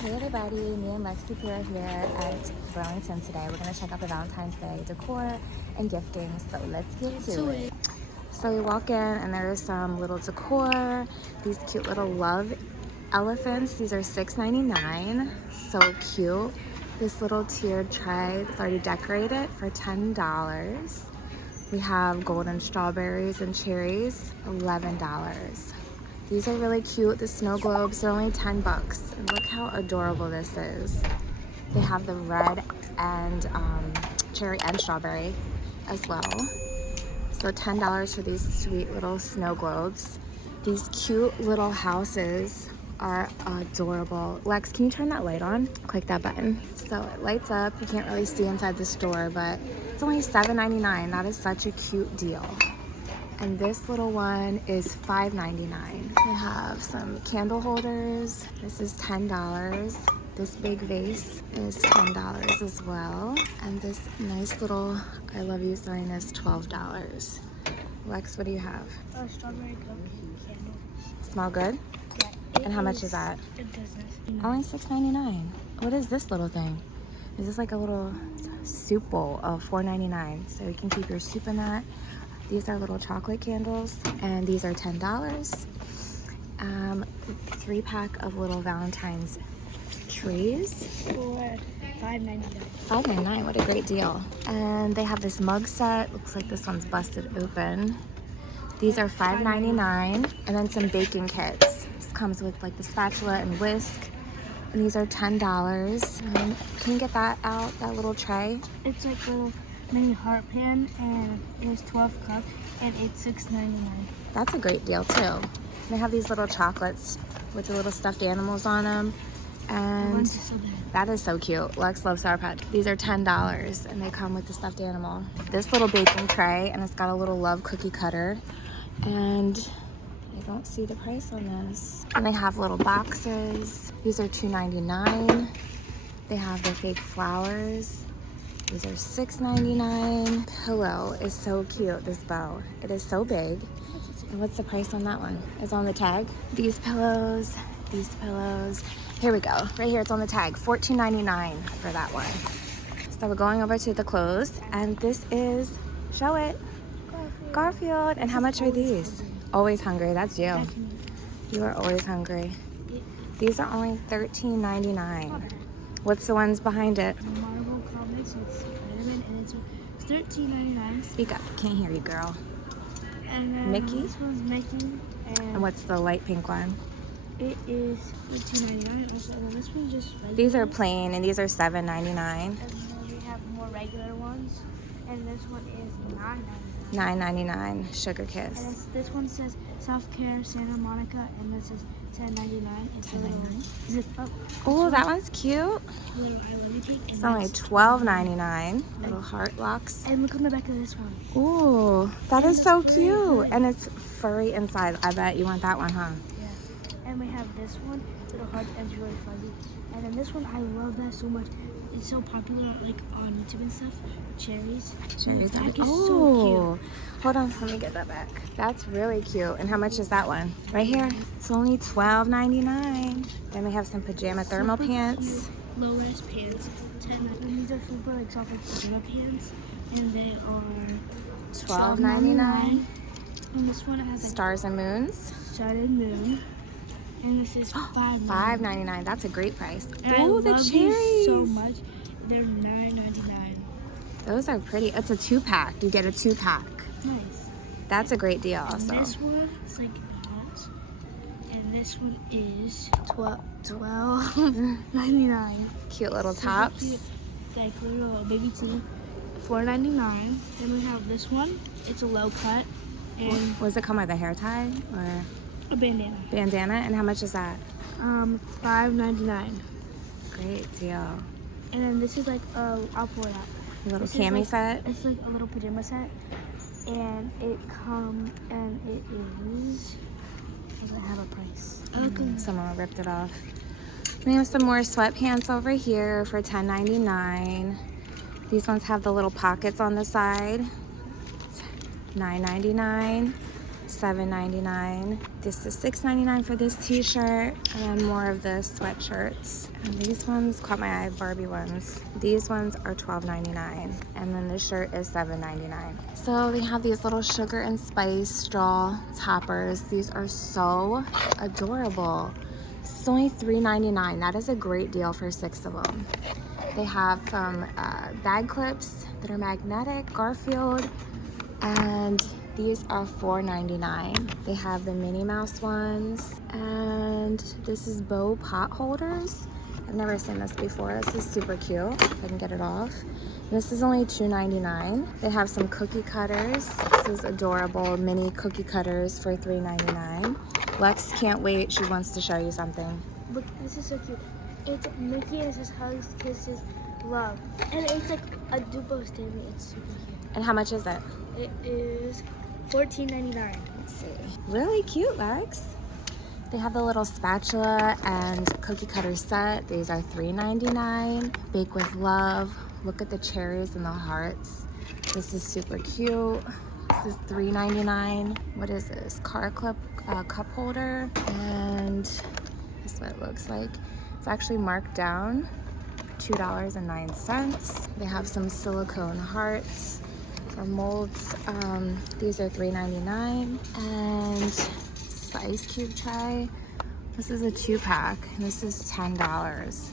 Hey everybody, me and Lexi P are here at Burlington today. We're going to check out the Valentine's Day decor and gifting, so let's get to it. So we walk in and there's some little decor, these cute little love elephants. These are $6.99, so cute. This little tiered tray is already decorated for $10. We have golden strawberries and cherries, $11. These are really cute. The snow globes are only 10 bucks. And look how adorable this is. They have the red and cherry and strawberry as well. So $10 for these sweet little snow globes. These cute little houses are adorable. Lex, can you turn that light on? Click that button. So it lights up. You can't really see inside the store, but it's only $7.99. That is such a cute deal. And this little one is $5.99. They have some candle holders. This is $10. This big vase is $10 as well. And this nice little I love you sign is $12. Lex, what do you have? A strawberry cupcake candle. Smell good? Yeah. And how much is that? It doesn't. Only $6.99. What is this little thing? Is this like a little soup bowl of $4.99? So you can keep your soup in that. These are little chocolate candles, and these are $10. 3-pack of little Valentine's trees. For $5.99. $5.99, what a great deal. And they have this mug set. Looks like this one's busted open. These are $5.99, and then some baking kits. This comes with like the spatula and whisk. And these are $10. Can you get that out, that little tray? It's like a little mini heart pan, and it's 12 cups, and it's $6.99. That's a great deal too. They have these little chocolates with the little stuffed animals on them, and that is so cute. Lex loves Sour Patch. These are $10, and they come with the stuffed animal. This little baking tray, and it's got a little love cookie cutter, and I don't see the price on this. And they have little boxes. These are $2.99. They have the fake flowers. These are $6.99. Pillow is so cute, this bow. It is so big. And what's the price on that one? It's on the tag. These pillows. Here we go. Right here, it's on the tag. $14.99 for that one. So we're going over to the clothes. And this is, show it, Garfield. And how much are these? Always hungry, that's you. You are always hungry. These are only $13.99. What's the ones behind it? Marvel Comics, it's Spider-Man, and it's $13.99. Speak up, can't hear you, girl. And then Mickey? this one's Mickey. And what's the light pink one? It is $13.99 also. And then this one's just regular. These are plain, and these are $7.99. And then we have more regular ones. And this one is $9.99. $9.99, Sugar And Kiss. this one says Self-Care Santa Monica, and this is $10.99. It's $10.99. Zip up. Oh, that one's cute. Little I love you cake. It's only $12.99. Little heart locks. And look on the back of this one. Ooh, that is so furry cute. inside. And it's furry inside. I bet you want that one, huh? Yeah. And we have this one, little heart, and it's really fuzzy. And then this one, I love that so much. It's so popular, like on YouTube and stuff. Cherries. Cherries. The back is Oh, so cute. hold on. Let me get that back. That's really cute. And how much is that one? Right here. It's only $12.99. Then we have some pajama thermal Super pants. Cute, low-res pants. $10.99. And these are super like soft like pajama pants, and they are $12.99. And this one has like Stars and Moons. sun and moon. And this is $5.99. $5.99. That's a great price. And I Ooh, the love cherries. these so much. They're $9.99. Those are pretty. It's a 2-pack. You get a 2-pack. Nice. That's a great deal also. And this one is like dots. And this one is $12.99. Cute little Super tops. cute. Like little baby tee. $4.99. Then we have this one. It's a low cut. And Was it come with a hair tie or a bandana. bandana? And how much is that? $5.99. Great deal. And then this is like I'll pull it out. A little This is cami like- set. It's like a little pajama set, and it is. Does it have a price? Someone ripped it off. We have some more sweatpants over here for $10.99. These ones have the little pockets on the side. $9.99, $7.99. This is $6.99 for this t-shirt, and more of the sweatshirts. And these ones caught my eye, Barbie ones. These ones are $12.99, and then this shirt is $7.99. So they have these little sugar and spice straw toppers. These are so adorable. It's only $3.99. That is a great deal for 6 of them. They have some bag clips that are magnetic, Garfield, and these are $4.99. They have the Minnie Mouse ones, and this is bow pot holders. I've never seen this before. This is super cute. If I can get it off. This is only $2.99. They have some cookie cutters. This is adorable mini cookie cutters for $3.99. Lex can't wait. She wants to show you something. Look, this is so cute. It's Mickey and it says hugs, kisses, love. And it's like a Dupo Stanley. It's super cute. And how much is it? It is $14.99. Let's see. Really cute, Lex. They have the little spatula and cookie cutter set. These are $3.99. Bake with love. Look at the cherries and the hearts. This is super cute. This is $3.99. What is this? Car clip cup holder. And this is what it looks like. It's actually marked down $2.09. They have some silicone hearts or molds. These are $3.99. And this is the ice cube tray. This is a 2-pack, and this is $10.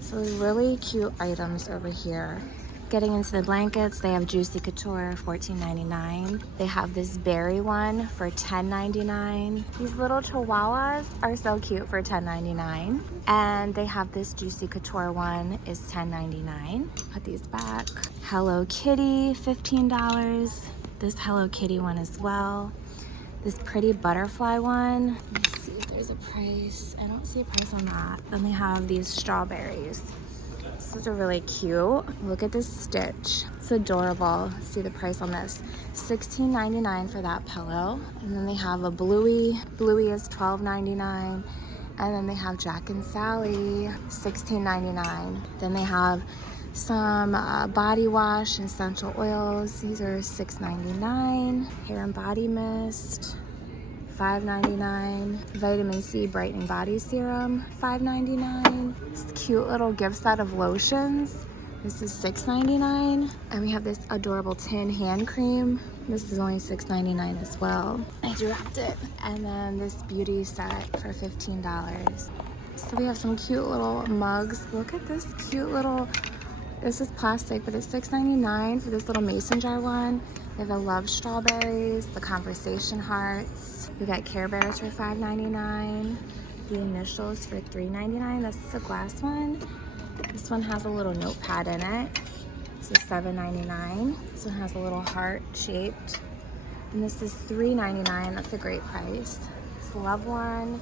So really cute items over here. Getting into the blankets, they have Juicy Couture, $14.99. They have this berry one for $10.99. These little chihuahuas are so cute for $10.99. And they have this Juicy Couture one is $10.99. Put these back. Hello Kitty, $15. This Hello Kitty one as well. This pretty butterfly one. Let's see if there's a price. I don't see a price on that. Then they have these strawberries. These are really cute. Look at this stitch. It's adorable. See the price on this. $16.99 for that pillow. And then they have a Bluey. Bluey is $12.99. And then they have Jack and Sally, $16.99. Then they have some body wash, essential oils. These are $6.99. Hair and body mist, $5.99. Vitamin C brightening body serum, $5.99. This cute little gift set of lotions. This is $6.99. And we have this adorable tin hand cream. This is only $6.99 as well. I dropped it. And then this beauty set for $15. So we have some cute little mugs. Look at this cute little, this is plastic, but it's $6.99 for this little mason jar one. They have the love strawberries, the conversation hearts. We got Care Bears for $5.99. The initials for $3.99. This is a glass one. This one has a little notepad in it. This is $7.99. This one has a little heart shaped. And this is $3.99. That's a great price. This love one.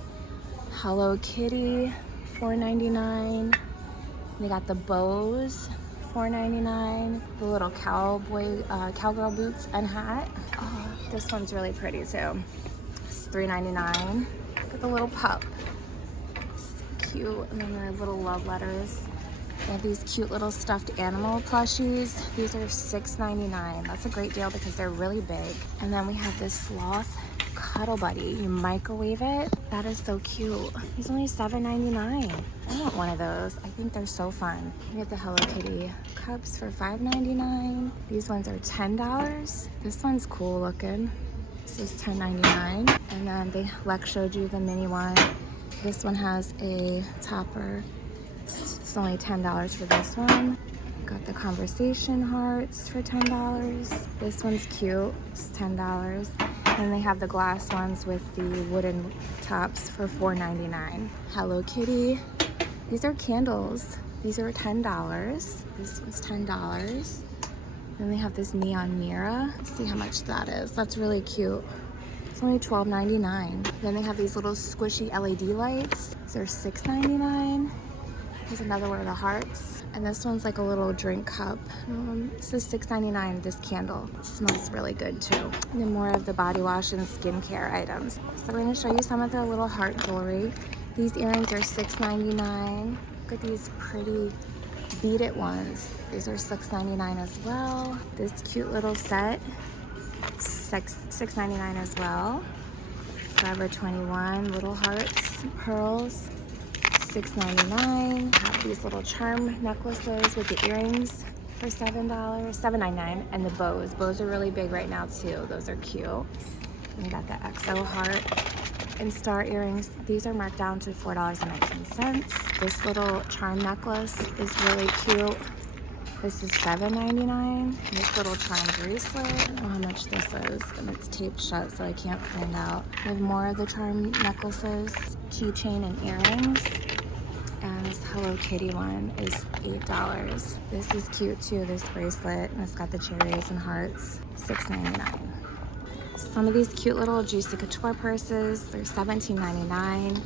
Hello Kitty, $4.99. We got the bows, $4.99. The little cowgirl boots and hat. Oh, this one's really pretty too. It's $3.99. Look at the little pup. It's cute. And then their little love letters. They have these cute little stuffed animal plushies. These are $6.99. That's a great deal because they're really big. And then we have this sloth cuddle buddy. You microwave it. That is so cute. He's only $7.99. I want one of those. I think they're so fun. We have the Hello Kitty cups for $5.99. These ones are $10. This one's cool looking. This is $10.99. And then Lex showed you the mini one. This one has a topper. It's only $10 for this one. Got the conversation hearts for $10. This one's cute. It's $10. And they have the glass ones with the wooden tops for $4.99. Hello Kitty. These are candles. These are $10. This one's $10. Then they have this neon mirror. Let's see how much that is. That's really cute. It's only $12.99. Then they have these little squishy LED lights. These are $6.99. Here's another one of the hearts. And this one's like a little drink cup. This is $6.99, this candle. It smells really good too. And then more of the body wash and skincare items. So we're gonna show you some of their little heart jewelry. These earrings are $6.99. Look at these pretty beaded ones. These are $6.99 as well. This cute little set, $6.99 as well. Forever 21 little hearts, pearls, $6.99. Have these little charm necklaces with the earrings for $7, $7.99. And the bows. Bows are really big right now too. Those are cute. We got the XO heart and star earrings. These are marked down to $4.19. This little charm necklace is really cute. This is $7.99. This little charm bracelet, I don't know how much this is, and it's taped shut so I can't find out. We have more of the charm necklaces, keychain and earrings. And this Hello Kitty one is $8. This is cute too, this bracelet, and it's got the cherries and hearts, $6.99. Some of these cute little Juicy Couture purses, they're $17.99.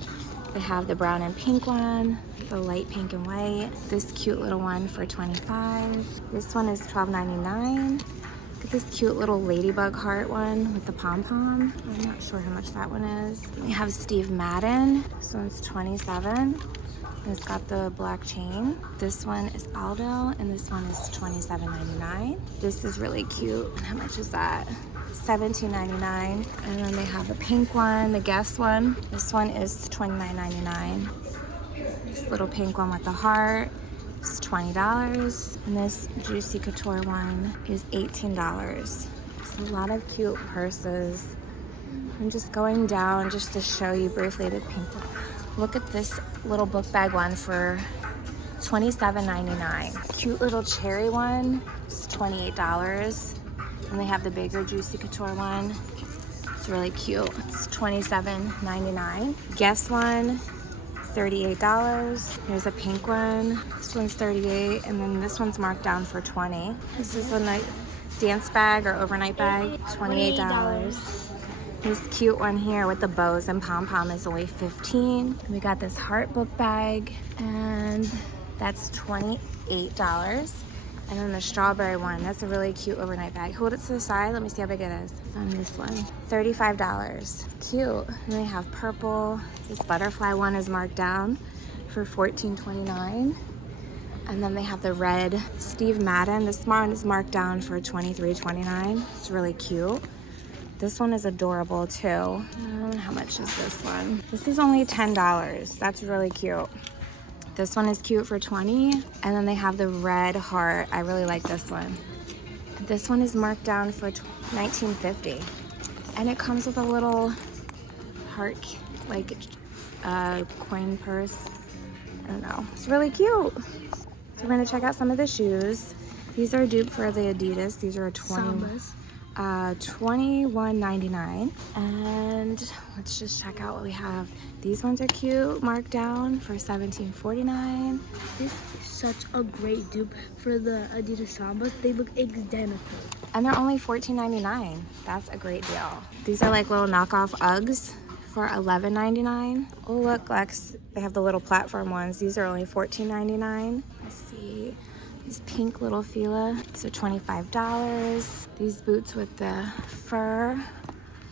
They have the brown and pink one, the light pink and white. This cute little one for $25. This one is $12.99. Look at this cute little ladybug heart one with the pom-pom. I'm not sure how much that one is. We have Steve Madden. This one's $27. And it's got the black chain. This one is Aldo, and this one is $27.99. This is really cute. And how much is that? $17.99. And then they have a pink one, the Guess one. This one is $29.99. This little pink one with the heart is $20. And this Juicy Couture one is $18. So a lot of cute purses. I'm just going down just to show you briefly the pink one. Look at this little book bag one for $27.99. Cute little cherry one is $28. And they have the bigger Juicy Couture one. It's really cute. It's $27.99. Guess one, $38. Here's a pink one. This one's $38, and then this one's marked down for $20. This is a night dance bag or overnight bag, $28. This cute one here with the bows and pom-pom is only $15. We got this heart book bag, and that's $28. And then the strawberry one, that's a really cute overnight bag. Hold it to the side, let me see how big it is. On this one, $35. Cute. And they have purple. This butterfly one is marked down for $14.29. And then they have the red Steve Madden. This one is marked down for $23.29. It's really cute. This one is adorable too. How much is this one? This is only $10. That's really cute. This one is cute for $20. And then they have the red heart. I really like this one. This one is marked down for $19.50. And it comes with a little heart, like coin purse. I don't know. It's really cute. So we're gonna check out some of the shoes. These are dupe for the Adidas. These are $21.99. And let's just check out what we have. These ones are cute, marked down for $17.49. This is such a great dupe for the Adidas Sambas. They look identical. And they're only $14.99. That's a great deal. These are like little knockoff Uggs for $11.99. Oh look, Lex, they have the little platform ones. These are only $14.99. Let's see. These pink little Fila, these are $25. These boots with the fur,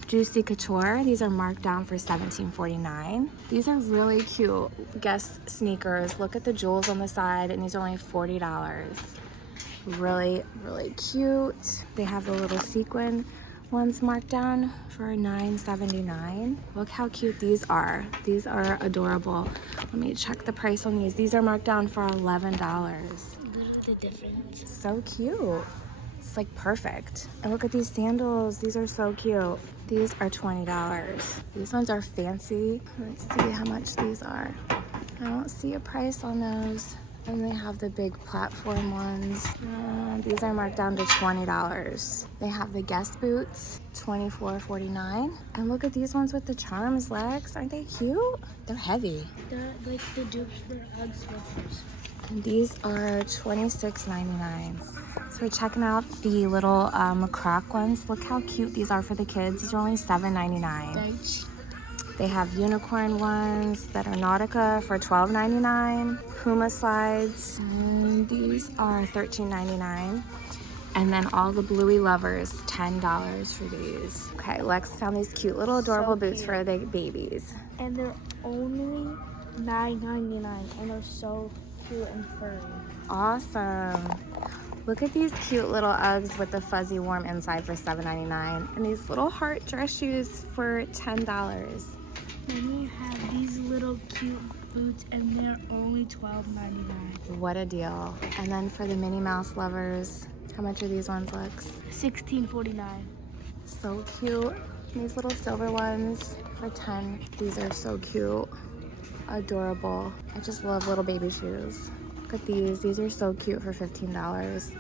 Juicy Couture. These are marked down for $17.49. These are really cute Guess sneakers. Look at the jewels on the side, and these are only $40. Really, really cute. They have the little sequin ones marked down for $9.79. Look how cute these are. These are adorable. Let me check the price on these. These are marked down for $11. The difference. So cute. It's like perfect. And look at these sandals. These are so cute. These are $20. These ones are fancy. Let's see how much these are. I don't see a price on those. And they have the big platform ones. These are marked down to $20. They have the Guess boots, $24.49. And look at these ones with the charms, Lex. Aren't they cute? They're heavy. They're like the dupes for Ugg sweaters. And these are $26.99. So we're checking out the little Croc ones. Look how cute these are for the kids. These are only $7.99. They have unicorn ones that are Nautica for $12.99. Puma slides, and these are $13.99. And then all the Bluey lovers, $10 for these. Okay, Lex found these cute little adorable boots for the babies. And they're only $9.99, and they're so cute and furry. Awesome. Look at these cute little Uggs with the fuzzy warm inside for $7.99. And these little heart dress shoes for $10. Then we have these little cute boots and they're only $12.99. What a deal. And then for the Minnie Mouse lovers, how much are these ones, Lex? $16.49. So cute. These little silver ones for $10. These are so cute. Adorable. I just love little baby shoes. Look at these. These are so cute for $15.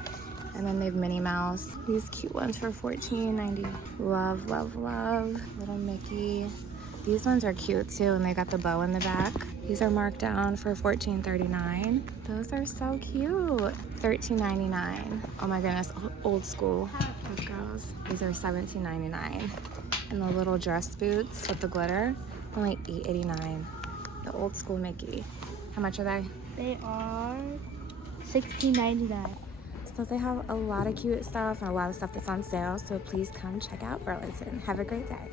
And then they have Minnie Mouse. These cute ones for $14.90. Love, love, love. Little Mickey. These ones are cute too, and they got the bow in the back. These are marked down for $14.39. Those are so cute. $13.99. Oh my goodness, old school. Those girls. These are $17.99. And the little dress boots with the glitter, only $8.89. The old school Mickey. How much are they? They are $16.99. So they have a lot of cute stuff and a lot of stuff that's on sale. So please come check out Burlington. Have a great day.